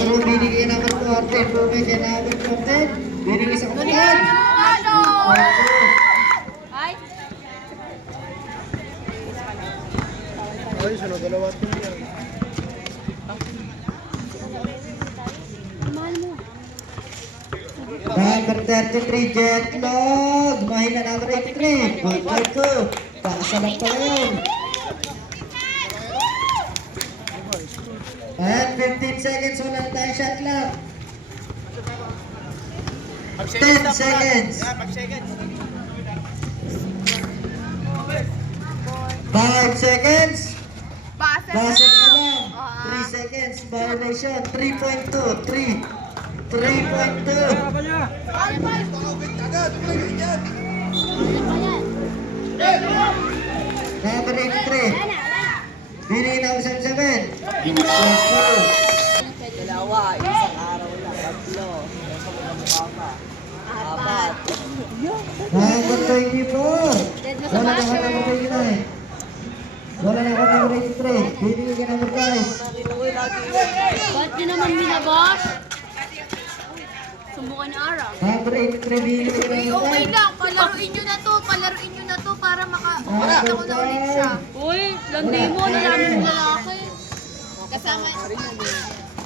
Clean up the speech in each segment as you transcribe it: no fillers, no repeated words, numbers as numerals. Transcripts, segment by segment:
Namun binigay naman po arte, binigay naman po arte, binigay sa kapitan. Ay, sunod dalawa ito yan. Number 33, Jetlog. Mahina number 83. Good for two. Pakasalang pa yun. And 15 seconds. Wala na tayong shot clock. 10 seconds. 5 seconds. Basket na lang. 3 seconds. Violation. 3.2. 3. 3.2. Number 83. Bili na 77. Dalawa, isang araw lang. Tatlo. Apat. Number 24. Wala na ka number 29. Wala na ka number 83. Bili ka number 5. Ba't nyo naman minabas? Sumbukan ni Ara. Number 83. Bili ka number 5. Okay lang, palaruin nyo na to para makakita ko na ulit siya. Uy, landi mo, namin yung lalaki. Kasama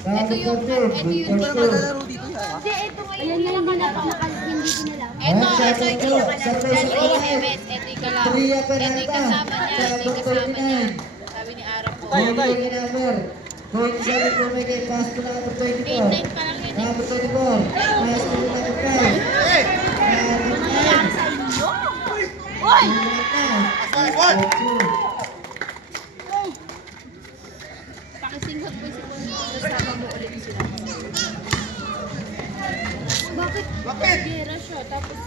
Number 40. Hindi, ito ngayon yung hindi pinalam. Ito ikalaw. Ito yung kasama niya, ito yung kasama niya. Sabi ni Ara po. Bili ka number 27. Bumigay pass to number 24. Date pa lang yun. Number 24. Pass to number 5. Nangyayari sa inyo? Uy! Pakisinghot po si Kuya. Kasama mo ulit sila. Bakit? Gera siya. Tapos,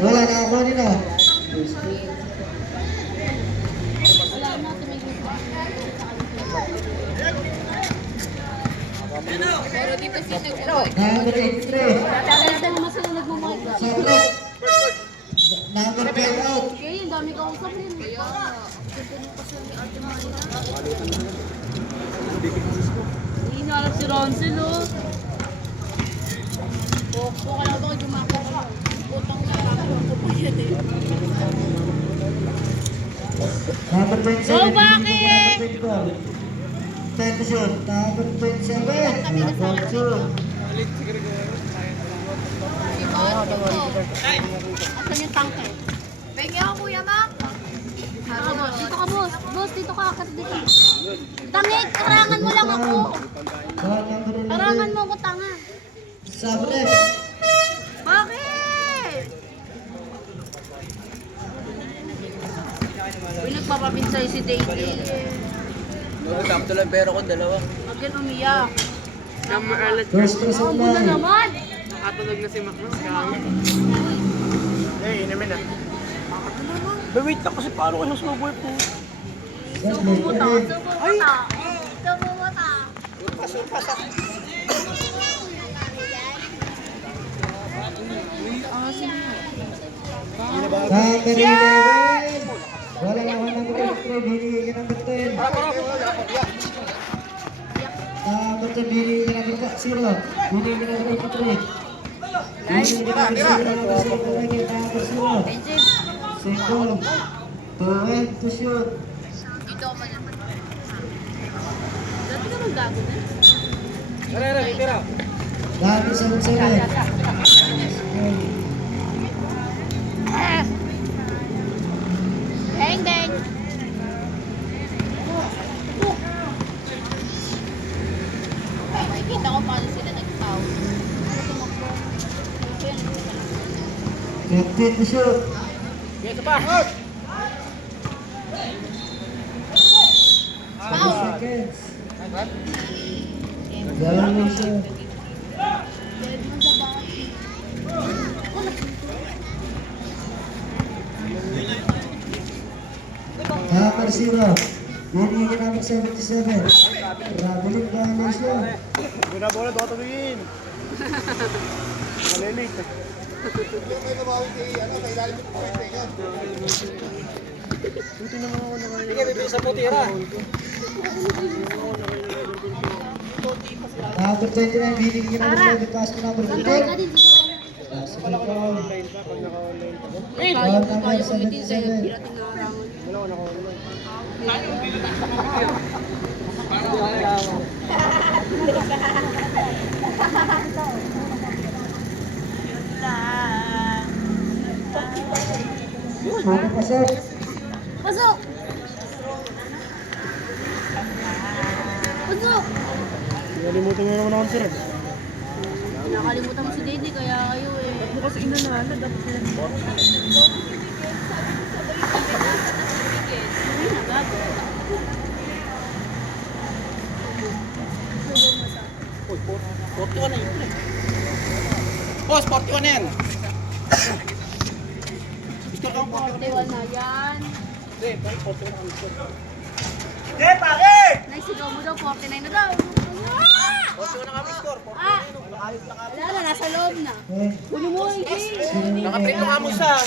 Wala na ako nila. wala na tumigil pa. Pero dito si nag-uwi. Number 83. Kaya naman sila nagmamahal. Sobres. Number 12 out. Kaya yung dami ka usap yun. Kaya, tutunin pa siya ni Ate Maya. Hindi na alam si Ronsil, oh. Pokpo ka lang ba kung dumako ka? Utang na lang ako pa yan, eh. Number 27. Oh, bakit? Number 24. Time to shoot. Number 27. Number 2. Asan yung tangke? Pengi ako, Kuya Mac. Dito ka, boss. Boss, dito ka. Dito. Tangik, karangan mo lang ako. Karangan mo ako, tanga. Sobres. Bakit? Uy, nagpapapinsay si Daisy. Sakto lang pero ko dalawa. Huwag yan umiyak. First person Ang bulan line. naman. Nakatulog na si Macmas ka. Wait lang kasi paano ko sa snowboard po. Sumuta. Sumuta. Number 11. Wala na ako number 83. Binigay ka number 10. Number 10. Binigay ka number 0. Binigay ka number 83. Binigay ka number 0. Binigay ka number 0. Single. Tuwin to shoot. Dito ako naman. Dati naman gago na. Number 77. Deng, deng. Makikita ko paano sila nag-foul. 15 to shoot. Foul! 5 seconds. Violation. Number 0. Binigay ka number 77. Traveling violation. na bola, doon tumingin. Malilit. Buti naman ako naman. Sige, bibili sa putira. Number 29, binigyan ng number 11, pass to number 15. Ka din dito kayo. Wala ko naka-online pa pag naka-online pa. Tayo kumitin sa'yo. Pirating na karangan. Wala ko naka-online. Ano pa, sir? Pasok! Pasok! Nalimutan mo naman ako sir. Nakalimutan mo si Dede kaya kayo eh. Ba't mo kasi inanala? Dapat sila. Boss, 41 na yan. Tiwal na yan. Eh, pare! Naisigaw mo daw, 49 na daw. Ah! Wala na, nasa loob na. Eh, Kunin mo yung game. Nakaprito nga mo sa